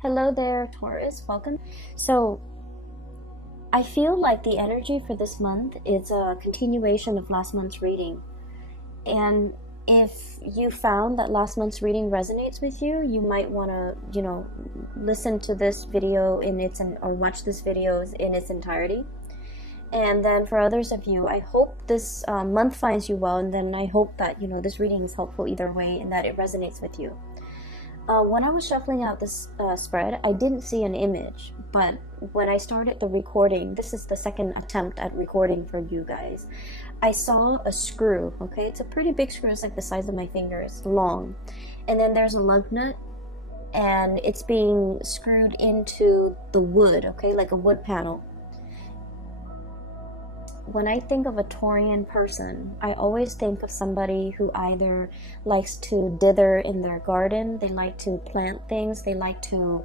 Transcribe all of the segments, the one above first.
Hello there, Taurus. Welcome. So, I feel like the energy for this month is a continuation of last month's reading. And if you found that last month's reading resonates with you, you might want to, listen to this video or watch this video in its entirety. And then for others of you, I hope this month finds you well, and then I hope that, this reading is helpful either way and that it resonates with you. When I was shuffling out this spread, I didn't see an image, but when I started the recording, this is the second attempt at recording for you guys, I saw a screw, okay? It's a pretty big screw, it's like the size of my finger, it's long. And then there's a lug nut, and it's being screwed into the wood, okay? Like a wood panel. When I think of a Taurian person, I always think of somebody who either likes to dither in their garden, they like to plant things, they like to,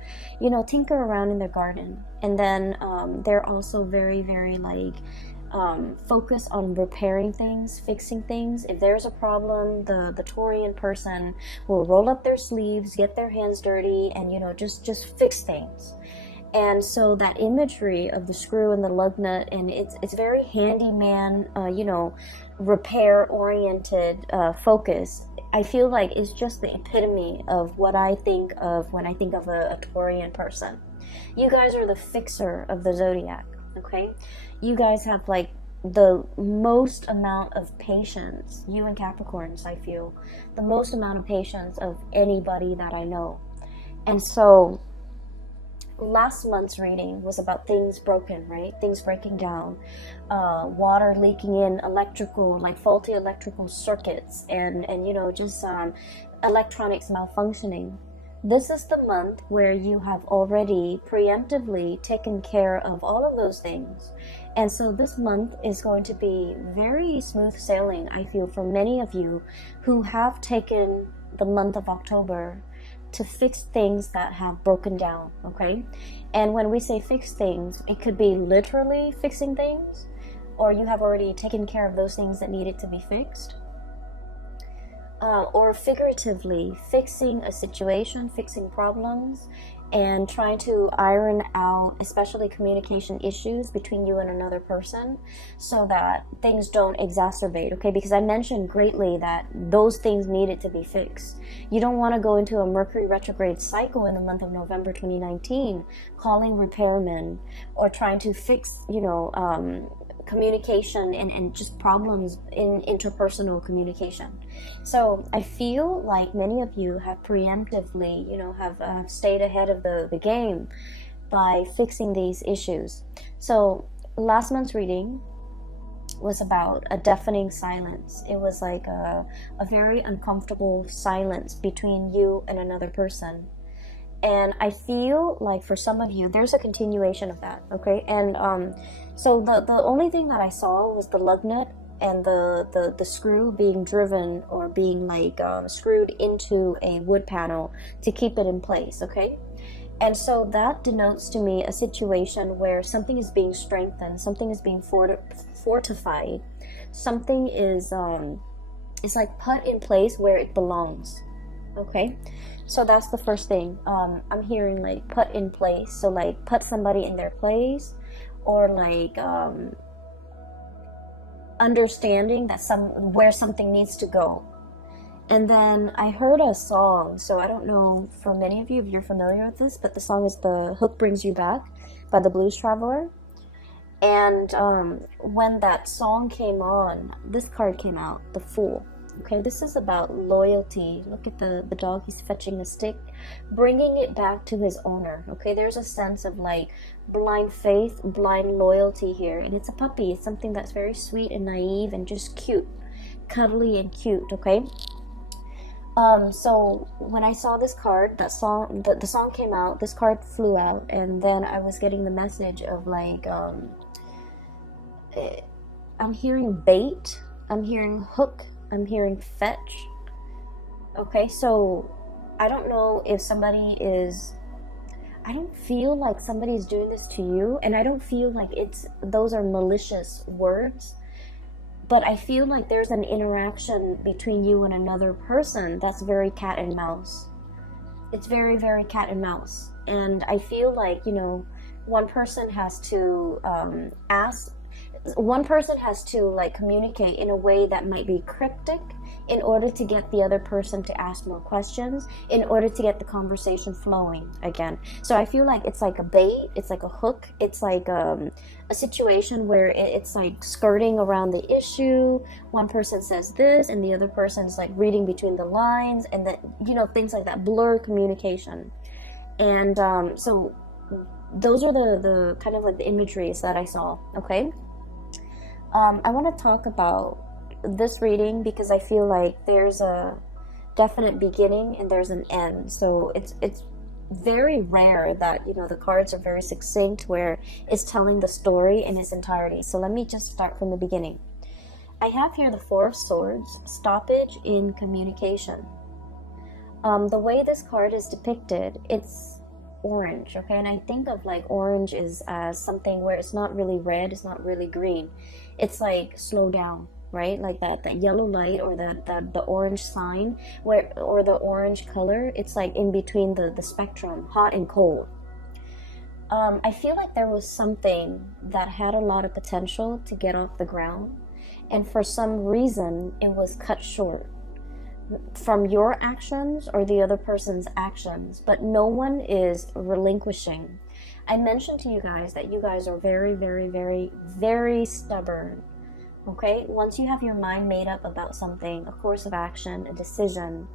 tinker around in their garden. And then they're also very, very focused on repairing things, fixing things. If there's a problem, the Taurian person will roll up their sleeves, get their hands dirty, and, just fix things. And so that imagery of the screw and the lug nut, and it's very handyman, repair-oriented focus. I feel like it's just the epitome of what I think of when I think of a Taurian person. You guys are the fixer of the zodiac, okay? You guys have the most amount of patience, you and Capricorns, I feel, the most amount of patience of anybody that I know. And so last month's reading was about things broken, right? Things breaking down, water leaking in, faulty electrical circuits, and electronics malfunctioning. This is the month where you have already preemptively taken care of all of those things. And so this month is going to be very smooth sailing, I feel, for many of you who have taken the month of October to fix things that have broken down, okay? And when we say fix things, it could be literally fixing things, or you have already taken care of those things that needed to be fixed, or figuratively fixing a situation, fixing problems, and trying to iron out especially communication issues between you and another person so that things don't exacerbate, okay? Because I mentioned greatly that those things needed to be fixed. You don't want to go into a Mercury retrograde cycle in the month of November 2019 calling repairmen or trying to fix, communication and just problems in interpersonal communication. So I feel like many of you have preemptively, have stayed ahead of the game by fixing these issues. So last month's reading was about a deafening silence. It was like a very uncomfortable silence between you and another person. And I feel like for some of you, there's a continuation of that, okay? And so the only thing that I saw was the lug nut and the screw being driven or being screwed into a wood panel to keep it in place, okay? And so that denotes to me a situation where something is being strengthened, something is being fortified, something is put in place where it belongs, okay? So that's the first thing. I'm hearing put in place, so put somebody in their place, or understanding that where something needs to go. And then I heard a song, so I don't know for many of you if you're familiar with this, but the song is "The Hook Brings You Back" by the Blues Traveler. And when that song came on, this card came out, the Fool. Okay, this is about loyalty. Look at the dog, he's fetching a stick, bringing it back to his owner. Okay, there's a sense of blind faith, blind loyalty here. And it's a puppy. It's something that's very sweet and naive and just cute, cuddly and cute, okay? So when I saw this card, the song came out, this card flew out, and then I was getting the message of I'm hearing bait, I'm hearing hook, I'm hearing fetch. Okay, so I don't know if I don't feel like somebody's doing this to you, and I don't feel like those are malicious words, but I feel like there's an interaction between you and another person that's very cat and mouse. it's very, very cat and mouse. And I feel like, you know, one person has to like communicate in a way that might be cryptic in order to get the other person to ask more questions, in order to get the conversation flowing again. So I feel like it's like a bait, it's like a hook, it's like a situation where it's like skirting around the issue. One person says this and the other person's like reading between the lines, and that, you know, things like that, blur communication. And so those are the kind of like the imageries that I saw. Okay, I want to talk about this reading because I feel like there's a definite beginning and there's an end. So it's very rare that, you know, the cards are very succinct where it's telling the story in its entirety. So let me just start from the beginning. I have here the Four of Swords, stoppage in communication. The way this card is depicted, it's orange, okay? And I think of like orange is as something where it's not really red, it's not really green. It's like slow down, right? Like that yellow light, or the orange sign, or the orange color, it's like in between the spectrum, hot and cold. I feel like there was something that had a lot of potential to get off the ground, and for some reason it was cut short from your actions or the other person's actions, but no one is relinquishing. I mentioned to you guys that you guys are very, very, very, very stubborn. Okay, once you have your mind made up about something, a course of action, a decision,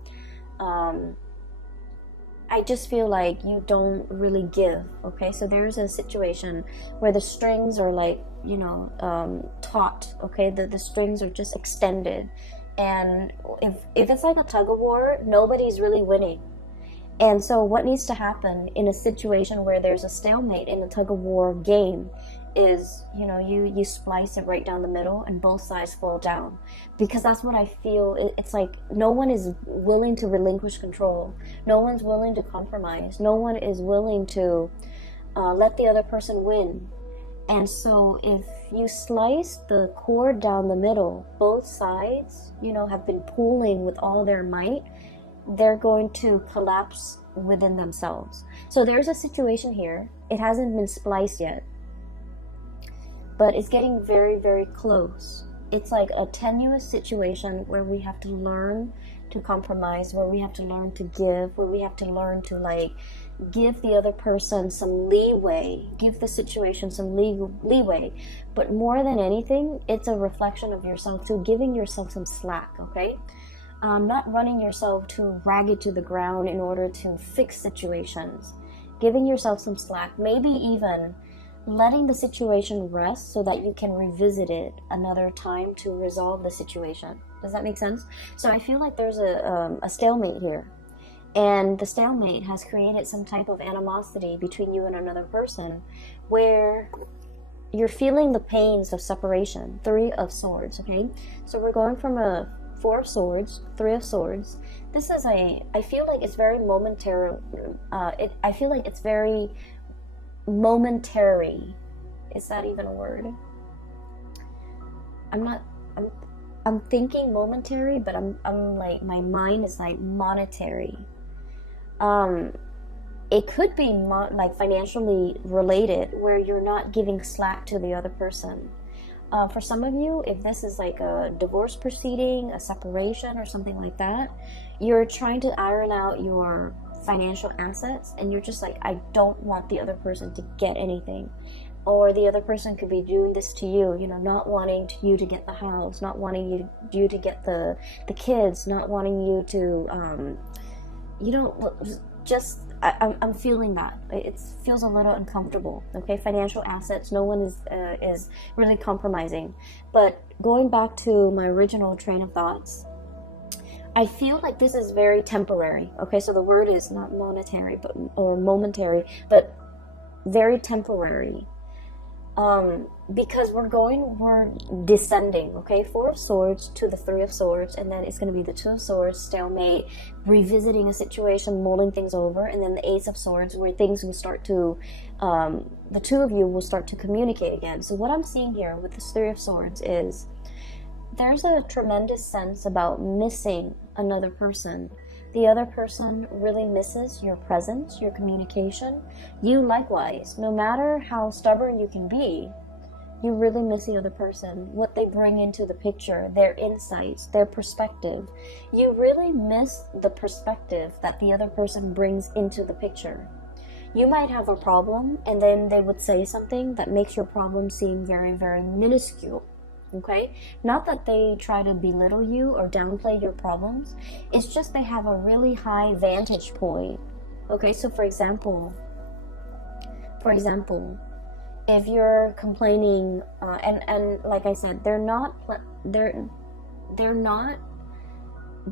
I just feel like you don't really give. Okay, so there's a situation where the strings are like, you know, taut. Okay, the strings are just extended, and if it's like a tug of war, nobody's really winning. And so what needs to happen in a situation where there's a stalemate in a tug of war game is, you know, you splice it right down the middle and both sides fall down, because that's what I feel. It's like no one is willing to relinquish control, no one's willing to compromise, no one is willing to let the other person win. And so if you slice the cord down the middle, both sides, you know, have been pulling with all their might, they're going to collapse within themselves. So there's a situation here. It hasn't been spliced yet, but it's getting very, very close. It's like a tenuous situation where we have to learn to compromise, where we have to learn to give, where we have to learn to like give the other person some leeway, give the situation some leeway. But more than anything, it's a reflection of yourself too, giving yourself some slack, okay? Not running yourself too ragged to the ground in order to fix situations. Giving yourself some slack, maybe even letting the situation rest so that you can revisit it another time to resolve the situation. Does that make sense? So I feel like there's a stalemate here. And the stalemate has created some type of animosity between you and another person, where you're feeling the pains of separation. Three of Swords, okay? So we're going from a Four of Swords, Three of Swords. This is I feel like it's very momentary. I feel like it's very momentary. Is that even a word? I'm thinking momentary, but I'm like, my mind is like monetary. It could be like financially related, where you're not giving slack to the other person. For some of you, if this is like a divorce proceeding, a separation or something like that, you're trying to iron out your financial assets, and you're just like, I don't want the other person to get anything. Or the other person could be doing this to you, you know, not wanting you to get the house, not wanting you to get the kids, not wanting you to, you know, just, I'm feeling that. It feels a little uncomfortable, okay? Financial assets, no one is really compromising. But going back to my original train of thoughts, I feel like this is very temporary, okay? So the word is not monetary, or momentary, but very temporary. Because we're descending, okay? Four of Swords to the Three of Swords, and then it's going to be the Two of Swords, stalemate, revisiting a situation, mulling things over, and then the Ace of Swords, where things will start to, the two of you will start to communicate again. So what I'm seeing here with this Three of Swords is there's a tremendous sense about missing another person. The other person really misses your presence, your communication. You likewise, no matter how stubborn you can be, you really miss the other person, what they bring into the picture, their insights, their perspective. You really miss the perspective that the other person brings into the picture. You might have a problem, and then they would say something that makes your problem seem very, very minuscule. Okay? Not that they try to belittle you or downplay your problems. It's just they have a really high vantage point. Okay, so for example, if you're complaining, and like I said, they're not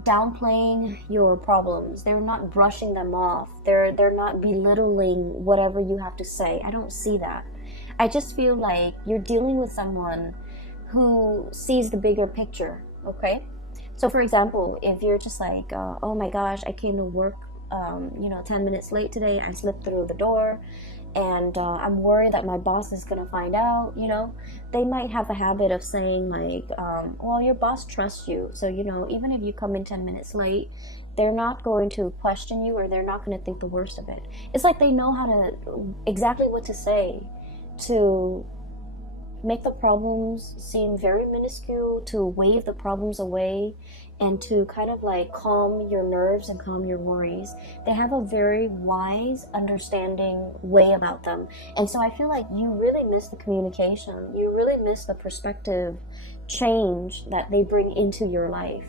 downplaying your problems. They're not brushing them off. They're not belittling whatever you have to say. I don't see that. I just feel like you're dealing with someone who sees the bigger picture. Okay, so for example, if you're just like, oh my gosh, I came to work 10 minutes late today, I slipped through the door, and I'm worried that my boss is gonna find out. They might have a habit of saying like, well, your boss trusts you, so even if you come in 10 minutes late, they're not going to question you, or they're not going to think the worst of it. It's like they know how to exactly what to say to make the problems seem very minuscule, to wave the problems away, and to kind of like calm your nerves and calm your worries. They have a very wise, understanding way about them. And so I feel like you really miss the communication. You really miss the perspective change that they bring into your life.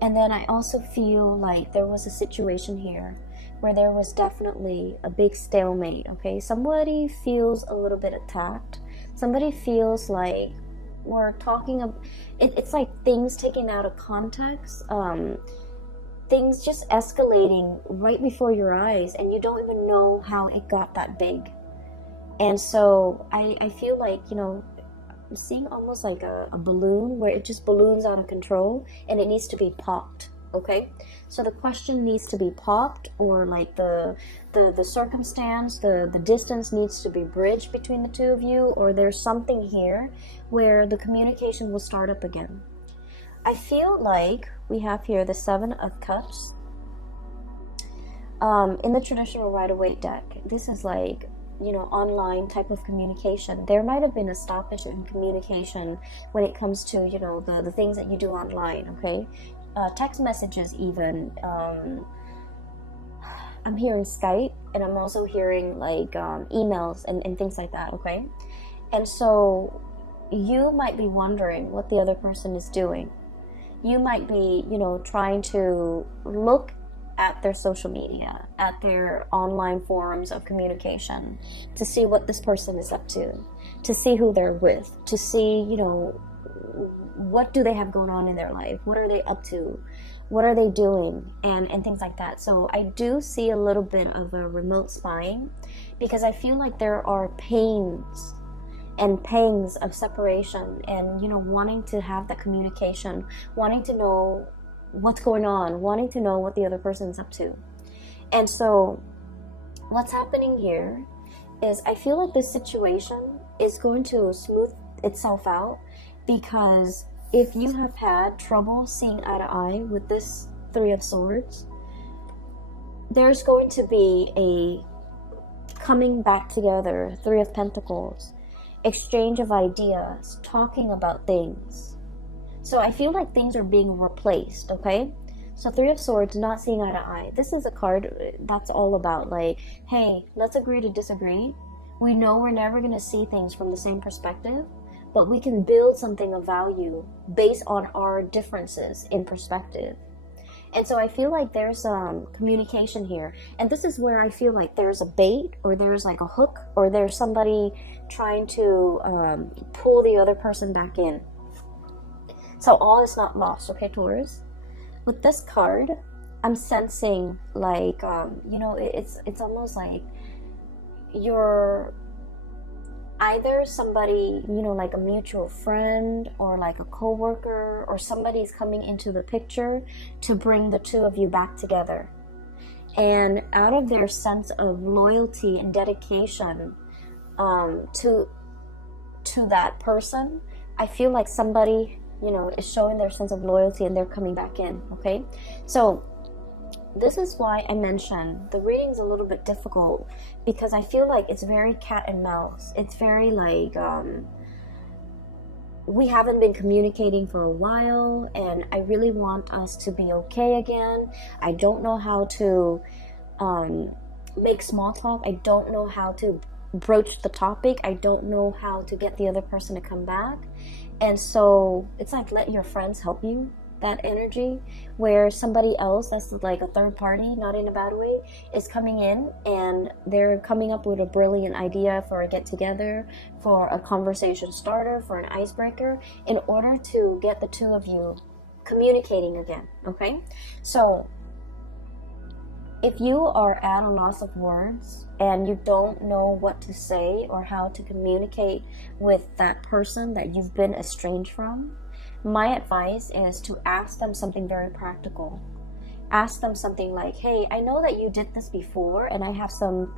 And then I also feel like there was a situation here where there was definitely a big stalemate. Okay, somebody feels a little bit attacked. Somebody feels like we're talking of it's like things taken out of context, things just escalating right before your eyes, and you don't even know how it got that big. And so I feel like, I'm seeing almost like a balloon where it just balloons out of control, and it needs to be popped. Okay, so the question needs to be popped, or like the circumstance, the distance needs to be bridged between the two of you, or there's something here where the communication will start up again. I feel like we have here the 7 of Cups. In the traditional Rider-Waite deck, this is like, online type of communication. There might have been a stoppage in communication when it comes to, the things that you do online, okay? Text messages even. I'm hearing Skype, and I'm also hearing like emails and things like that, okay? And so you might be wondering what the other person is doing. You might be, trying to look at their social media, at their online forums of communication, to see what this person is up to see who they're with, to see, what do they have going on in their life? What are they up to? What are they doing? And things like that. So I do see a little bit of a remote spying, because I feel like there are pains and pangs of separation, and, wanting to have that communication, wanting to know what's going on, wanting to know what the other person's up to. And so what's happening here is I feel like this situation is going to smooth itself out, because if you have had trouble seeing eye to eye with this 3 of Swords, there's going to be a coming back together, 3 of Pentacles, exchange of ideas, talking about things. So I feel like things are being replaced, okay? So 3 of Swords, not seeing eye to eye. This is a card that's all about like, hey, let's agree to disagree. We know we're never going to see things from the same perspective, but we can build something of value based on our differences in perspective. And so I feel like there's communication here. And this is where I feel like there's a bait, or there's like a hook, or there's somebody trying to pull the other person back in. So all is not lost, okay, Taurus? With this card, I'm sensing like, it's almost like you're either somebody, like a mutual friend, or like a coworker, or somebody's coming into the picture to bring the two of you back together. And out of their sense of loyalty and dedication to that person, I feel like somebody, is showing their sense of loyalty, and they're coming back in, okay? So this is why I mentioned the reading's a little bit difficult, because I feel like it's very cat and mouse. It's very like, we haven't been communicating for a while, and I really want us to be okay again. I don't know how to make small talk. I don't know how to broach the topic. I don't know how to get the other person to come back. And so it's like, let your friends help you. That energy where somebody else that's like a third party, not in a bad way, is coming in and they're coming up with a brilliant idea for a get together, for a conversation starter, for an icebreaker, in order to get the two of you communicating again. Okay, so if you are at a loss of words and you don't know what to say or how to communicate with that person that you've been estranged from, my advice is to ask them something very practical. Ask them something like, hey, I know that you did this before and I have some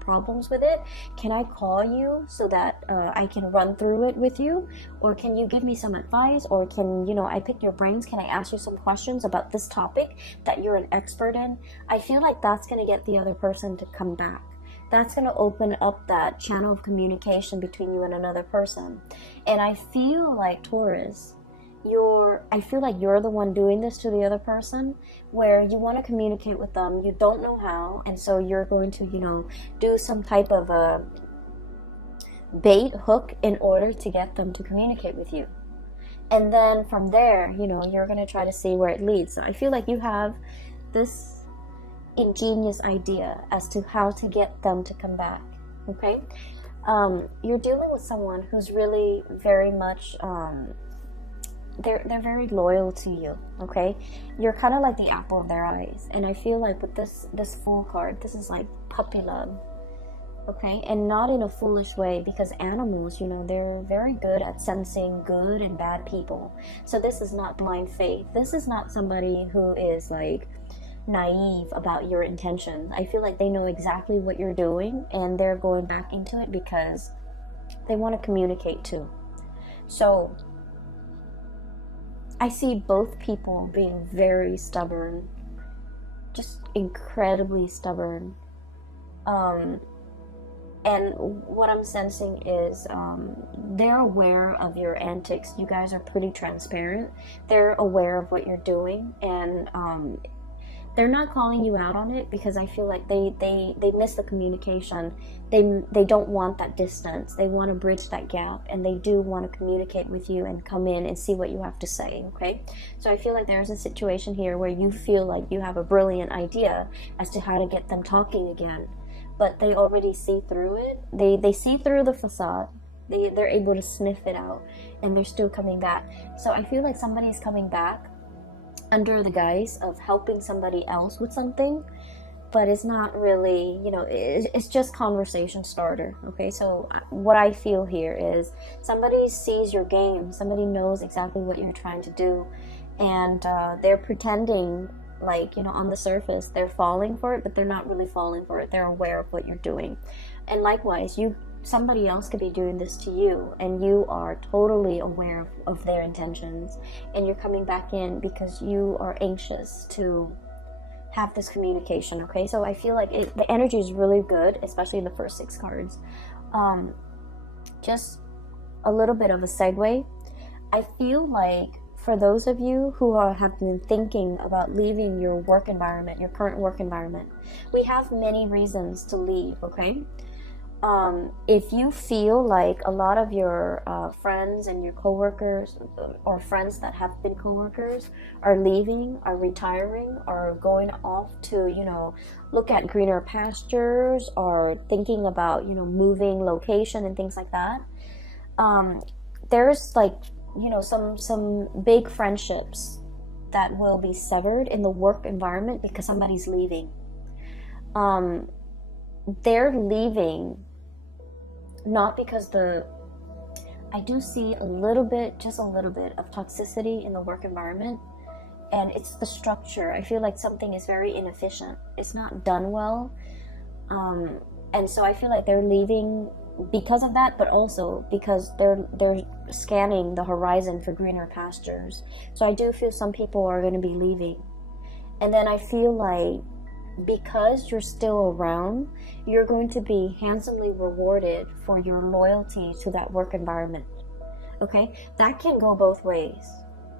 problems with it. Can I call you so that I can run through it with you? Or can you give me some advice? Or can, I pick your brains? Can I ask you some questions about this topic that you're an expert in? I feel like that's going to get the other person to come back. That's going to open up that channel of communication between you and another person. And I feel like, Taurus, I feel like you're the one doing this to the other person, where you want to communicate with them, you don't know how, and so you're going to, do some type of a bait hook in order to get them to communicate with you. And then from there, you're going to try to see where it leads. So I feel like you have this ingenious idea as to how to get them to come back. Okay, you're dealing with someone who's really very much they're very loyal to you. Okay, you're kind of like the apple of their eyes, and I feel like with this Fool card, this is like puppy love. Okay, and not in a foolish way, because animals, they're very good at sensing good and bad people. So this is not blind faith. This is not somebody who is like naive about your intentions. I feel like they know exactly what you're doing, and they're going back into it because they want to communicate too. So I see both people being very stubborn, just incredibly stubborn. And what I'm sensing is they're aware of your antics. You guys are pretty transparent. They're aware of what you're doing, and they're not calling you out on it, because I feel like they miss the communication. They don't want that distance. They want to bridge that gap, and they do want to communicate with you and come in and see what you have to say. Okay, so I feel like there's a situation here where you feel like you have a brilliant idea as to how to get them talking again, but they already see through it. They see through the facade. They're able to sniff it out, and they're still coming back. So I feel like somebody's coming back under the guise of helping somebody else with something, but it's not really, it's just conversation starter. Okay, so what I feel here is somebody sees your game, somebody knows exactly what you're trying to do, and they're pretending like, on the surface they're falling for it, but they're not really falling for it. They're aware of what you're doing. And likewise, somebody else could be doing this to you, and you are totally aware of their intentions, and you're coming back in because you are anxious to have this communication. Okay, so I feel like the energy is really good, especially in the first 6 cards. Just a little bit of a segue. I feel like for those of you who have been thinking about leaving your work environment, your current work environment, we have many reasons to leave. Okay, if you feel like a lot of your friends and your coworkers, or friends that have been coworkers, are leaving, are retiring, are going off to, look at greener pastures, or thinking about, moving location and things like that, there's like, some big friendships that will be severed in the work environment because somebody's leaving. They're leaving not because I do see just a little bit of toxicity in the work environment, and it's the structure. I feel like something is very inefficient. It's not done well, and so I feel like they're leaving because of that, but also because they're scanning the horizon for greener pastures. So I do feel some people are going to be leaving, And then I feel like because you're still around, you're going to be handsomely rewarded for your loyalty to that work environment. Okay, that can go both ways.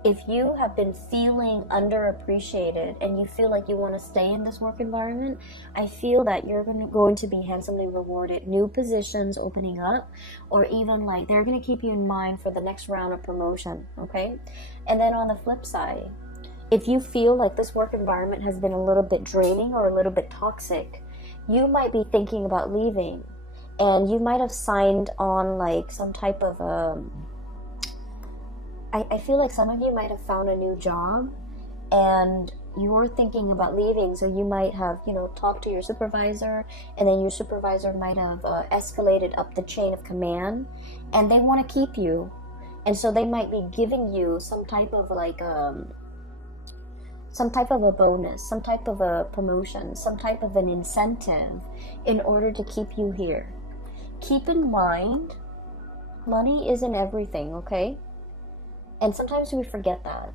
If you have been feeling underappreciated and you feel like you want to stay in this work environment, I feel that you're going to be handsomely rewarded. New positions opening up, or even like they're going to keep you in mind for the next round of promotion. Okay, and then on the flip side, if you feel like this work environment has been a little bit draining or a little bit toxic, you might be thinking about leaving, and you might have signed on like some type of I feel like some of you might have found a new job and you're thinking about leaving. So you might have, talked to your supervisor, and then your supervisor might have escalated up the chain of command, and they want to keep you. And so they might be giving you some type of like, some type of a bonus, some type of a promotion, some type of an incentive in order to keep you here. Keep in mind, money isn't everything, okay? And sometimes we forget that.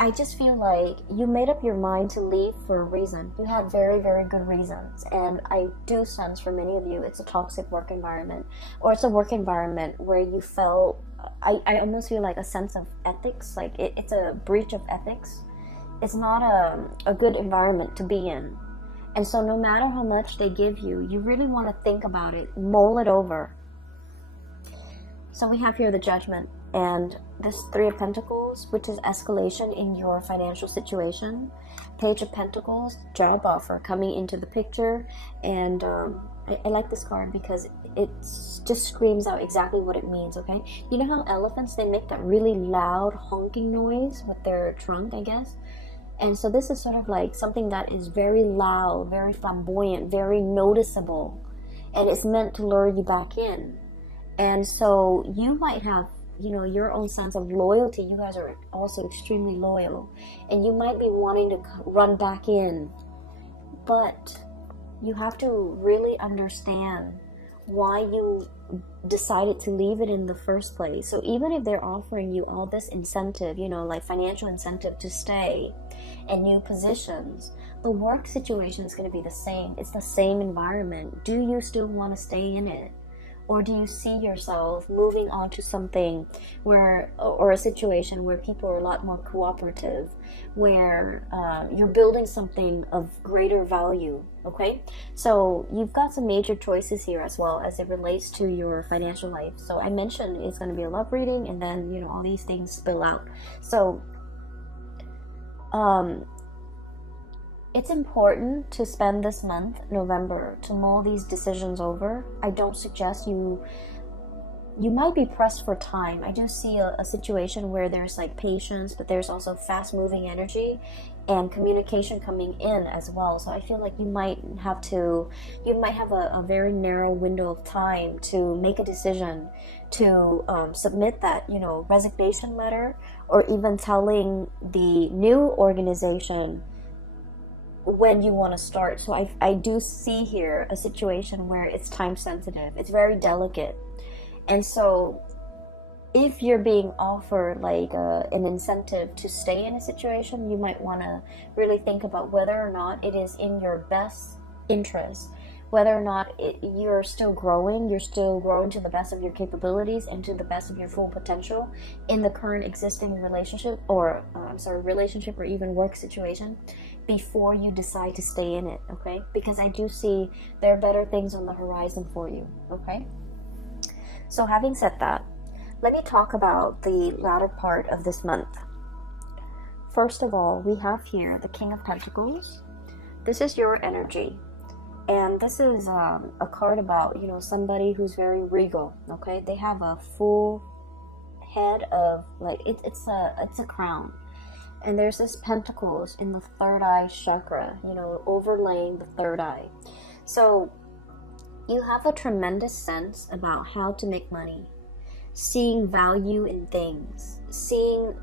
I just feel like you made up your mind to leave for a reason. You had very, very good reasons. And I do sense for many of you, it's a toxic work environment. Or it's a work environment where you felt, I almost feel like a sense of ethics. Like it's a breach of ethics. It's not a good environment to be in. And so no matter how much they give you, you really want to think about it, mull it over. So we have here the Judgment, and this Three of Pentacles, which is escalation in your financial situation. Page of Pentacles, job offer coming into the picture. And I like this card because it just screams out exactly what it means, okay? You know how elephants, they make that really loud honking noise with their trunk, I guess? And so this is sort of like something that is very loud, very flamboyant, very noticeable. And it's meant to lure you back in. And so you might have, your own sense of loyalty. You guys are also extremely loyal. And you might be wanting to run back in. But you have to really understand why you decided to leave it in the first place. So even if they're offering you all this incentive, like financial incentive to stay and new positions, the work situation is going to be the same. It's the same environment. Do you still want to stay in it? Or do you see yourself moving on to something or a situation where people are a lot more cooperative, where you're building something of greater value, okay? So you've got some major choices here as well as it relates to your financial life. So I mentioned it's going to be a love reading, and then, all these things spill out. So, it's important to spend this month, November, to mull these decisions over. I don't suggest you might be pressed for time. I do see a situation where there's like patience, but there's also fast moving energy and communication coming in as well. So I feel like you might have a very narrow window of time to make a decision, to submit that, resignation letter, or even telling the new organization when you want to start. So I do see here a situation where it's time sensitive. It's very delicate. And so if you're being offered like an incentive to stay in a situation, you might want to really think about whether or not it is in your best interest, whether or not you're still growing to the best of your capabilities and to the best of your full potential in the current existing relationship or even work situation before you decide to stay in it, okay? Because I do see there are better things on the horizon for you, okay? So having said that, let me talk about the latter part of this month. First of all, we have here the King of Pentacles. This is your energy. And this is a card about, somebody who's very regal, okay? They have a full head of, like, it's a crown. And there's this pentacles in the third eye chakra, overlaying the third eye. So you have a tremendous sense about how to make money, seeing value in things, seeing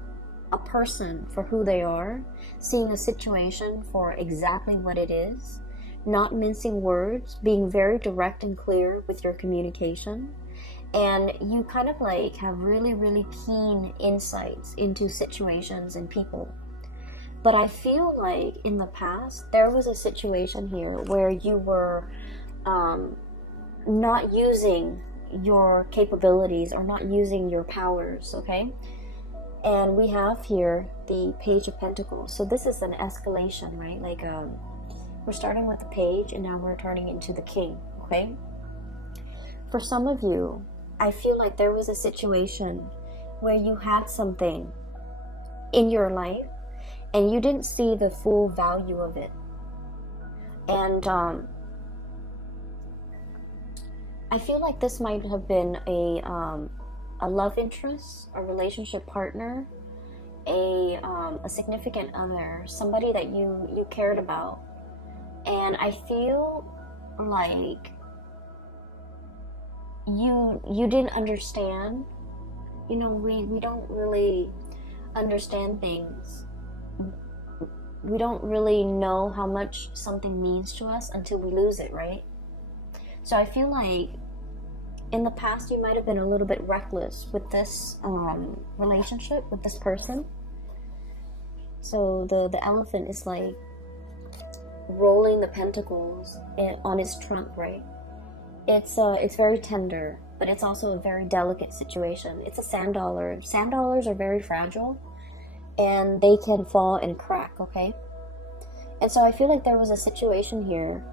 a person for who they are, seeing a situation for exactly what it is, not mincing words, being very direct and clear with your communication. And you kind of like have really, really keen insights into situations and people. But I feel like in the past, there was a situation here where you were not using your capabilities or not using your powers, okay? And we have here the Page of Pentacles. So this is an escalation, right? Like we're starting with the Page and now we're turning into the King, okay? For some of you, I feel like there was a situation where you had something in your life and you didn't see the full value of it. And I feel like this might have been a love interest, a relationship partner, a significant other, somebody that you cared about. And I feel like you didn't understand. You know, we don't really understand things. We don't really know how much something means to us until we lose it, right? So I feel like in the past you might have been a little bit reckless with this relationship with this person. So the elephant is like rolling the pentacles on its trunk, right? It's very tender, but it's also a very delicate situation. It's a sand dollar. Sand dollars are very fragile and they can fall and crack, okay? And so I feel like there was a situation here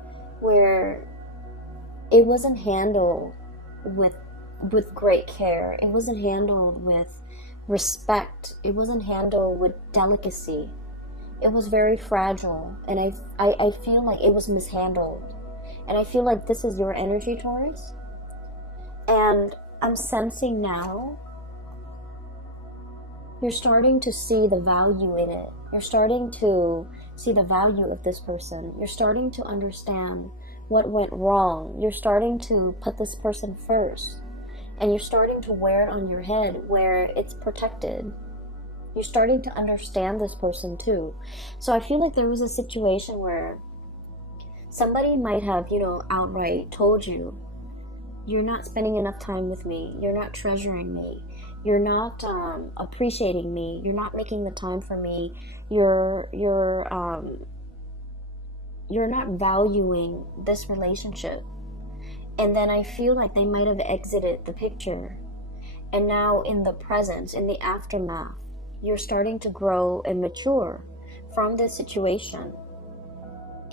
where it wasn't handled with great care. It wasn't handled with respect. It wasn't handled with delicacy. It was very fragile, and I feel like it was mishandled. And I feel like this is your energy, Taurus. And I'm sensing now you're starting to see the value in it. You're starting to see the value of this person. You're starting to understand what went wrong. You're starting to put this person first. And you're starting to wear it on your head where it's protected. You're starting to understand this person too. So I feel like there was a situation where somebody might have, outright told you, you're not spending enough time with me. You're not treasuring me. You're not appreciating me. You're not making the time for me. You're not valuing this relationship. And then I feel like they might have exited the picture. And now in the presence, in the aftermath, you're starting to grow and mature from this situation.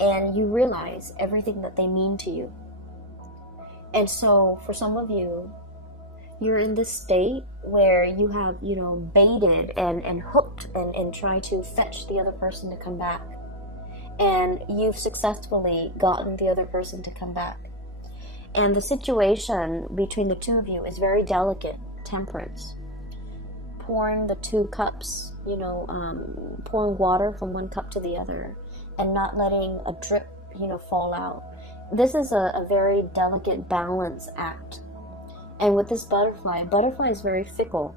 And you realize everything that they mean to you. And so for some of you, you're in this state where you have, baited and hooked and tried to fetch the other person to come back. And you've successfully gotten the other person to come back. And the situation between the two of you is very delicate, temperance. Pouring the two cups, pouring water from one cup to the other and not letting a drip, fall out. This is a very delicate balance act. And with this butterfly is very fickle.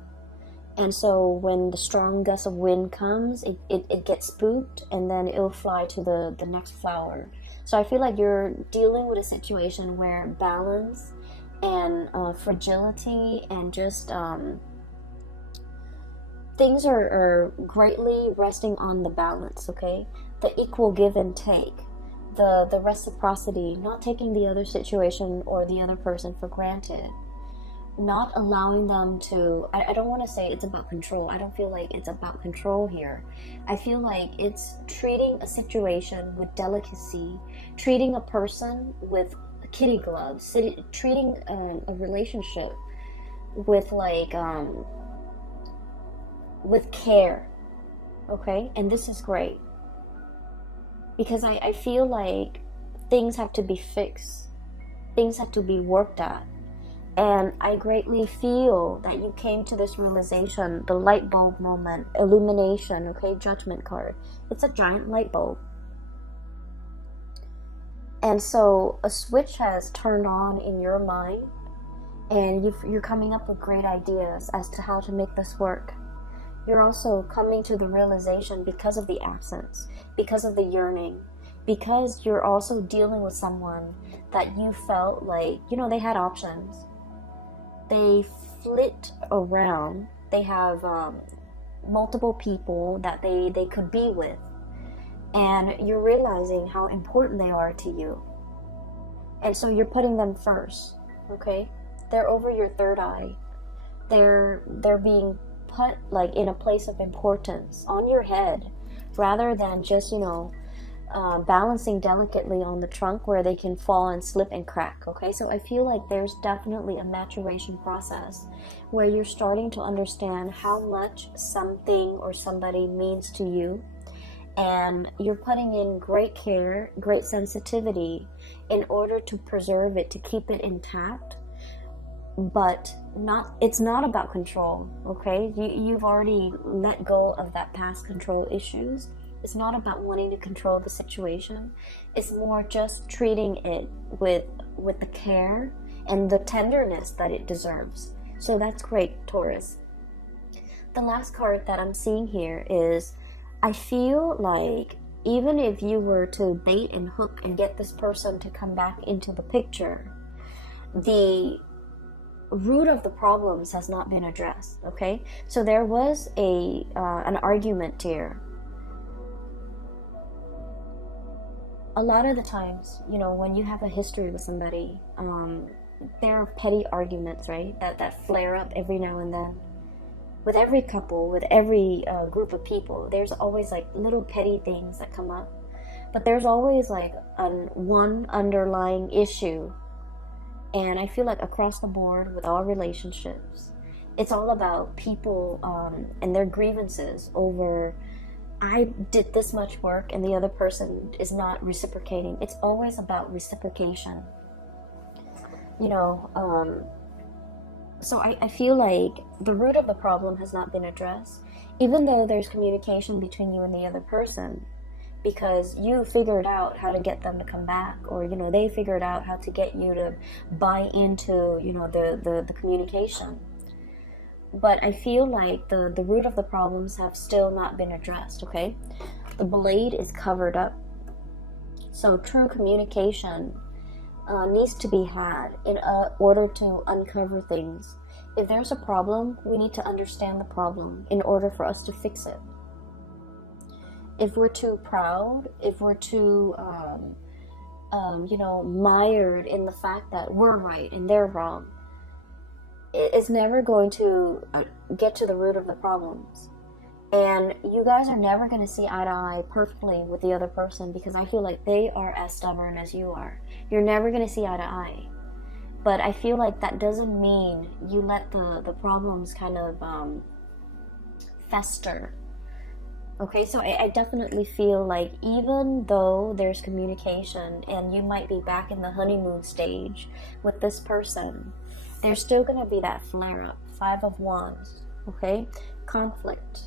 And so when the strong gust of wind comes, it gets spooked and then it'll fly to the next flower. So I feel like you're dealing with a situation where balance and fragility and just things are greatly resting on the balance, okay? The equal give and take. The reciprocity, not taking the other situation or the other person for granted. Not allowing them to, I don't want to say it's about control. I don't feel like it's about control here. I feel like it's treating a situation with delicacy, treating a person with kitty gloves, treating a relationship with with care, okay? And this is great. Because I feel like things have to be fixed. Things have to be worked at. And I greatly feel that you came to this realization, the light bulb moment, illumination, okay, judgment card. It's a giant light bulb. And so a switch has turned on in your mind and you're coming up with great ideas as to how to make this work. You're also coming to the realization because of the absence, because of the yearning, because you're also dealing with someone that you felt like, they had options. They flit around. They have multiple people that they could be with. and you're realizing how important they are to you. And so you're putting them first, okay? They're over your third eye. They're being put like in a place of importance on your head, rather than just, balancing delicately on the trunk where they can fall and slip and crack, okay? So I feel like there's definitely a maturation process where you're starting to understand how much something or somebody means to you, and you're putting in great care, great sensitivity in order to preserve it, to keep it intact. But it's not about control, okay? You've already let go of that past control issues. It's not about wanting to control the situation. It's more just treating it with the care and the tenderness that it deserves. So that's great, Taurus. The last card that I'm seeing here is, I feel like even if you were to bait and hook and get this person to come back into the picture, the root of the problems has not been addressed, okay? So there was an argument here. A lot of the times, when you have a history with somebody, there are petty arguments, right? That flare up every now and then. With every couple, with every group of people, there's always like little petty things that come up. But there's always like one underlying issue. And I feel like across the board with all relationships, it's all about people and their grievances over, I did this much work and the other person is not reciprocating. It's always about reciprocation. So I feel like the root of the problem has not been addressed, even though there's communication between you and the other person, because you figured out how to get them to come back, or they figured out how to get you to buy into the communication. But I feel like the root of the problems have still not been addressed, okay? The blade is covered up. So true communication needs to be had in order to uncover things. If there's a problem, we need to understand the problem in order for us to fix it. If we're too proud, if we're too mired in the fact that we're right and they're wrong, it's never going to get to the root of the problems. And you guys are never going to see eye to eye perfectly with the other person, because I feel like they are as stubborn as you are. You're never going to see eye to eye. But I feel like that doesn't mean you let the problems kind of fester. Okay, so I definitely feel like even though there's communication and you might be back in the honeymoon stage with this person, there's still going to be that flare-up. 5 of Wands, okay? Conflict.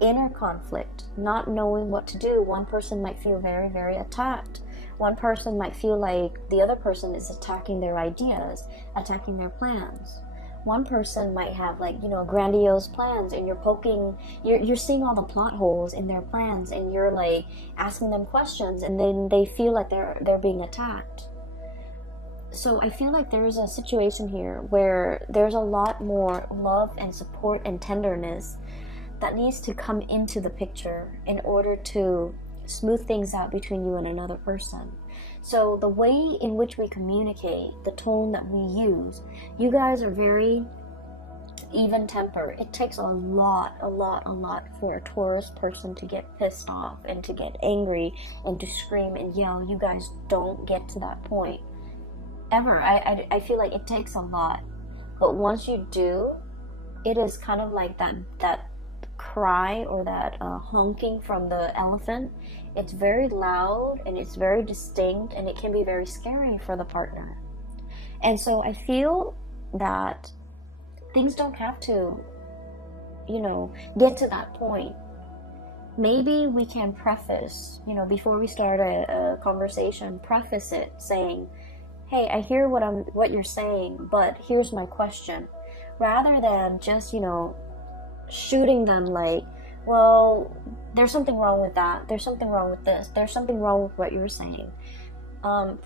Inner conflict. Not knowing what to do. One person might feel very, very attacked. One person might feel like the other person is attacking their ideas, attacking their plans. One person might have grandiose plans, and you're seeing all the plot holes in their plans, and you're like asking them questions, and then they feel like they're being attacked. So I feel like there's a situation here where there's a lot more love and support and tenderness that needs to come into the picture in order to smooth things out between you and another person. So the way in which we communicate, the tone that we use, you guys are very even tempered. It takes a lot for a Taurus person to get pissed off and to get angry and to scream and yell. You guys don't get to that point ever. I feel like it takes a lot, but once you do, it is kind of like that cry or that honking from the elephant. It's very loud and it's very distinct, and it can be very scary for the partner. And so I feel that things don't have to get to that point. Maybe we can preface, before we start a conversation, preface it saying, hey, I hear what you're saying, but here's my question, rather than just shooting them like, well, there's something wrong with that, there's something wrong with this, there's something wrong with what you're saying.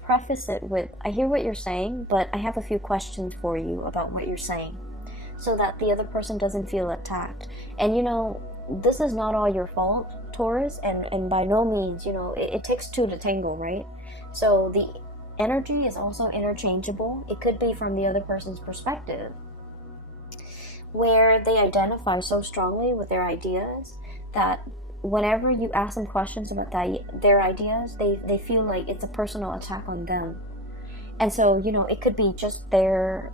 Preface it with, I hear what you're saying, but I have a few questions for you about what you're saying, so that the other person doesn't feel attacked. And this is not all your fault. Taurus, and by no means, it takes two to tango, right? So the energy is also interchangeable. It could be from the other person's perspective, where they identify so strongly with their ideas that whenever you ask them questions about their ideas, they feel like it's a personal attack on them. And so, it could be just their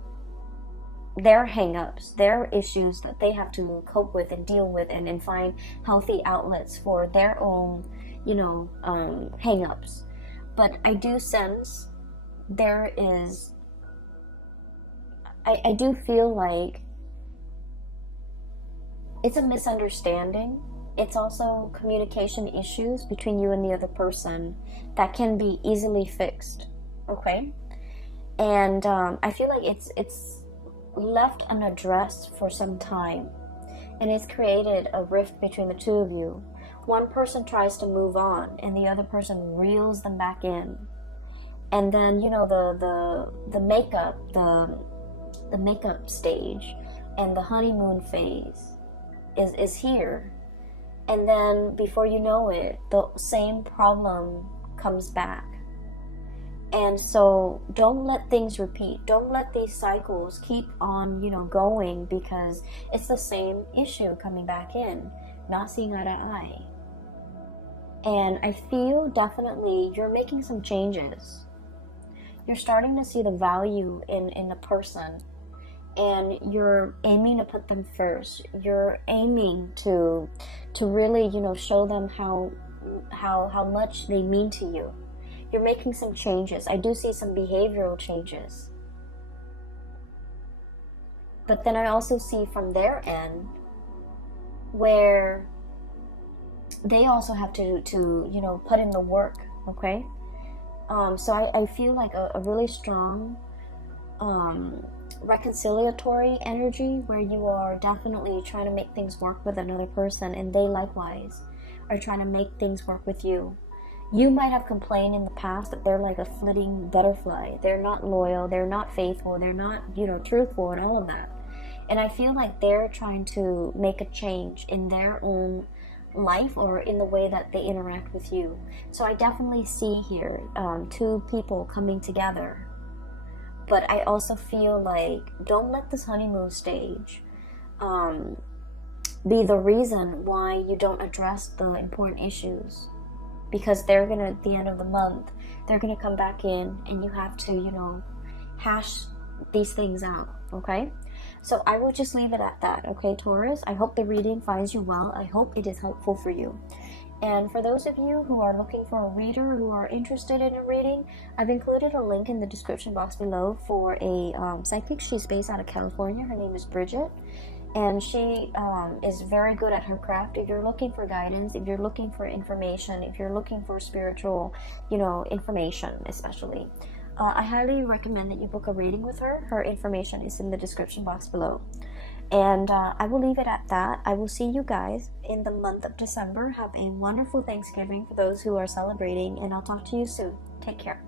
hang-ups, their issues that they have to cope with and deal with, and find healthy outlets for their own, hang-ups. But I do sense there is, I do feel like it's a misunderstanding. It's also communication issues between you and the other person that can be easily fixed, okay? And I feel like it's left unaddressed for some time, and it's created a rift between the two of you. One person tries to move on, and the other person reels them back in. And then, the makeup, the makeup stage and the honeymoon phase is here. And then before you know it, the same problem comes back. And so don't let things repeat. Don't let these cycles keep on, going, because it's the same issue coming back in, not seeing eye to eye. And I feel definitely you're making some changes. You're starting to see the value in a person, and you're aiming to put them first. You're aiming to really, show them how much they mean to you. You're making some changes. I do see some behavioral changes. But then I also see from their end where they also have to put in the work, okay? So I feel like a really strong reconciliatory energy, where you are definitely trying to make things work with another person, and they likewise are trying to make things work with you. You might have complained in the past that they're like a flitting butterfly. They're not loyal, they're not faithful, they're not, truthful, and all of that. And I feel like they're trying to make a change in their own life, or in the way that they interact with you. So I definitely see here two people coming together. But I also feel like, don't let this honeymoon stage be the reason why you don't address the important issues. Because they're gonna, at the end of the month, they're gonna come back in, and you have to, hash these things out, okay? So I will just leave it at that, okay, Taurus? I hope the reading finds you well. I hope it is helpful for you. And for those of you who are looking for a reader, who are interested in a reading, I've included a link in the description box below for a psychic. She's based out of California. Her name is Bridget. And she is very good at her craft. If you're looking for guidance, if you're looking for information, if you're looking for spiritual, information especially, I highly recommend that you book a reading with her. Her information is in the description box below. And I will leave it at that. I will see you guys in the month of December. Have a wonderful Thanksgiving for those who are celebrating, and I'll talk to you soon. Take care.